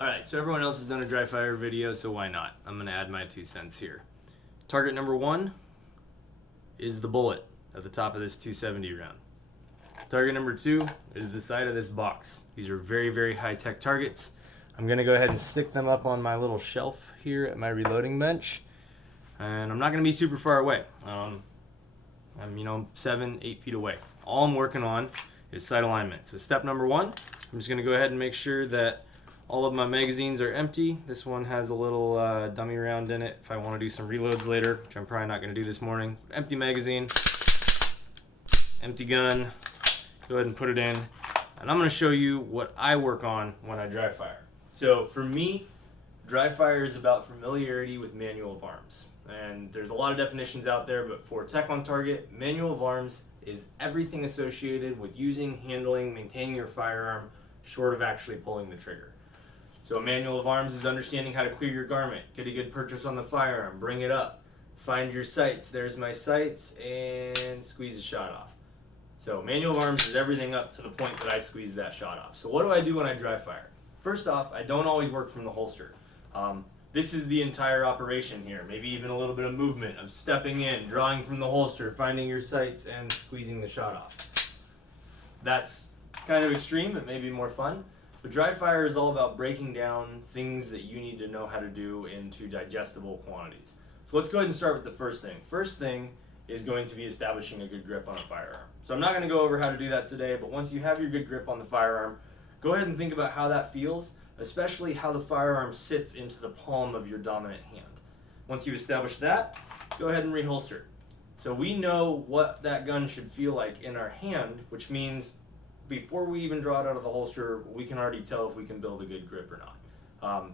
Alright, so everyone else has done a dry fire video, so why not? I'm going to add my 2 cents here. Target number 1 is the bullet at the top of this 270 round. Target number 2 is the side of this box. These are very, very high-tech targets. I'm going to go ahead and stick them up on my little shelf here at my reloading bench. And I'm not going to be super far away. I'm 7-8 feet away. All I'm working on is sight alignment. So step number 1, I'm just going to go ahead and make sure that all of my magazines are empty. This one has a little dummy round in it if I want to do some reloads later, which I'm probably not going to do this morning. Empty magazine, empty gun, go ahead and put it in. And I'm going to show you what I work on when I dry fire. So for me, dry fire is about familiarity with manual of arms. And there's a lot of definitions out there, but for Tech on Target, manual of arms is everything associated with using, handling, maintaining your firearm, short of actually pulling the trigger. So a manual of arms is understanding how to clear your garment, get a good purchase on the firearm, bring it up, find your sights, there's my sights, and squeeze the shot off. So manual of arms is everything up to the point that I squeeze that shot off. So what do I do when I dry fire? First off, I don't always work from the holster. This is the entire operation here, maybe even a little bit of movement of stepping in, drawing from the holster, finding your sights, and squeezing the shot off. That's kind of extreme, it may be more fun. But dry fire is all about breaking down things that you need to know how to do into digestible quantities. So let's go ahead and start with the first thing. First thing is going to be establishing a good grip on a firearm. So I'm not going to go over how to do that today, but once you have your good grip on the firearm, go ahead and think about how that feels, especially how the firearm sits into the palm of your dominant hand. Once you've established that, go ahead and reholster. So we know what that gun should feel like in our hand, which means before we even draw it out of the holster, we can already tell if we can build a good grip or not.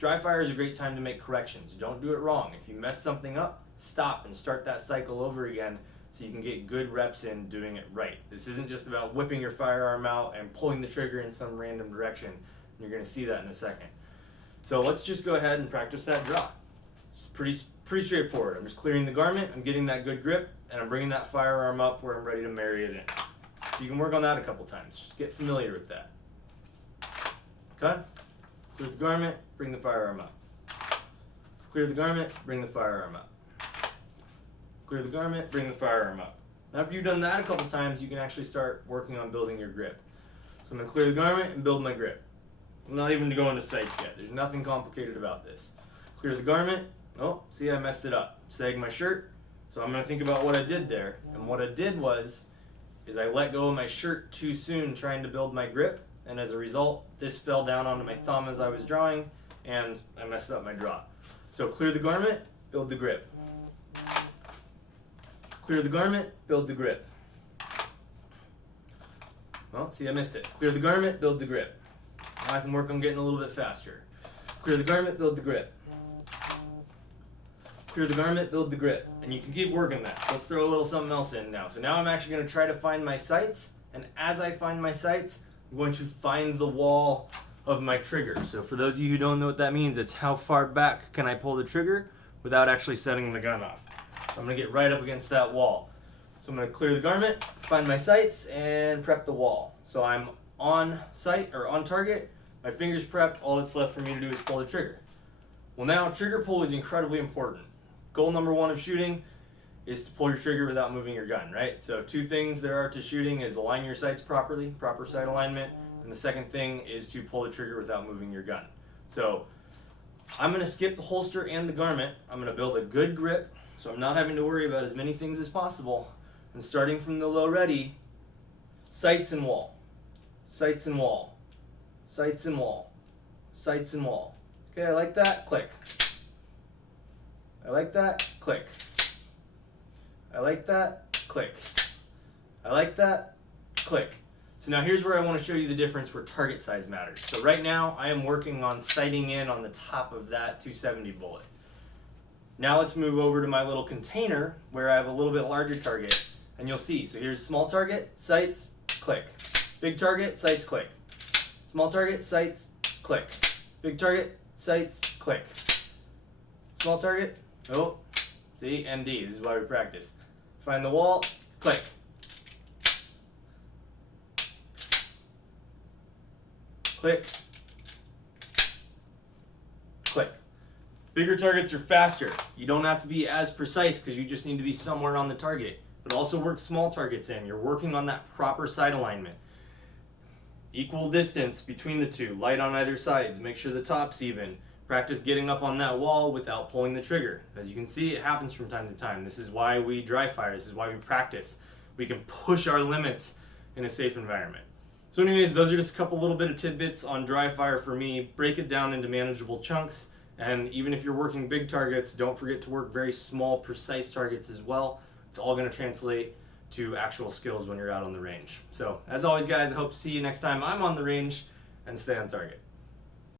Dry fire is a great time to make corrections. Don't do it wrong. If you mess something up, stop and start that cycle over again so you can get good reps in doing it right. This isn't just about whipping your firearm out and pulling the trigger in some random direction. You're going to see that in a second. So let's just go ahead and practice that draw. It's pretty straightforward. I'm just clearing the garment, I'm getting that good grip, and I'm bringing that firearm up where I'm ready to marry it in. So you can work on that a couple times. Just get familiar with that. Okay? Clear the garment, bring the firearm up. Clear the garment, bring the firearm up. Clear the garment, bring the firearm up. Now after you've done that a couple times, you can actually start working on building your grip. So I'm going to clear the garment and build my grip. I'm not even going to sights yet. There's nothing complicated about this. Clear the garment. Oh, see, I messed it up. Sag my shirt. So I'm going to think about what I did there. And what I did was I let go of my shirt too soon trying to build my grip, and as a result, this fell down onto my thumb as I was drawing, and I messed up my draw. So clear the garment, build the grip. Clear the garment, build the grip. Well, see, I missed it. Clear the garment, build the grip. Now I can work on getting a little bit faster. Clear the garment, build the grip. Clear the garment, build the grip. And you can keep working that. Let's throw a little something else in now. So now I'm actually going to try to find my sights. And as I find my sights, I'm going to find the wall of my trigger. So for those of you who don't know what that means, it's how far back can I pull the trigger without actually setting the gun off. So I'm going to get right up against that wall. So I'm going to clear the garment, find my sights, and prep the wall. So I'm on sight or on target. My finger's prepped. All that's left for me to do is pull the trigger. Well, now trigger pull is incredibly important. Goal number 1 of shooting is to pull your trigger without moving your gun, right? So 2 things there are to shooting is align your sights properly, proper sight alignment, and the second thing is to pull the trigger without moving your gun. So I'm going to skip the holster and the garment. I'm going to build a good grip so I'm not having to worry about as many things as possible. And starting from the low ready, sights and wall, sights and wall, sights and wall, sights and wall. Okay, I like that, click. I like that, click. I like that, click. I like that, click. So now here's where I want to show you the difference where target size matters. So right now I am working on sighting in on the top of that 270 bullet. Now let's move over to my little container where I have a little bit larger target, and you'll see. So here's small target, sights, click. Big target, sights, click. Small target, sights, click. Big target, sights, click. Small target, oh, see, MD, this is why we practice. Find the wall, click. Click. click. Bigger targets are faster. You don't have to be as precise because you just need to be somewhere on the target. But also work small targets in. You're working on that proper sight alignment. Equal distance between the two, light on either sides, make sure the top's even. Practice getting up on that wall without pulling the trigger. As you can see, it happens from time to time. This is why we dry fire, this is why we practice. We can push our limits in a safe environment. So anyways, those are just a couple little bit of tidbits on dry fire for me. Break it down into manageable chunks, and even if you're working big targets, don't forget to work very small, precise targets as well. It's all gonna translate to actual skills when you're out on the range. So, as always guys, I hope to see you next time I'm on the range, and stay on target.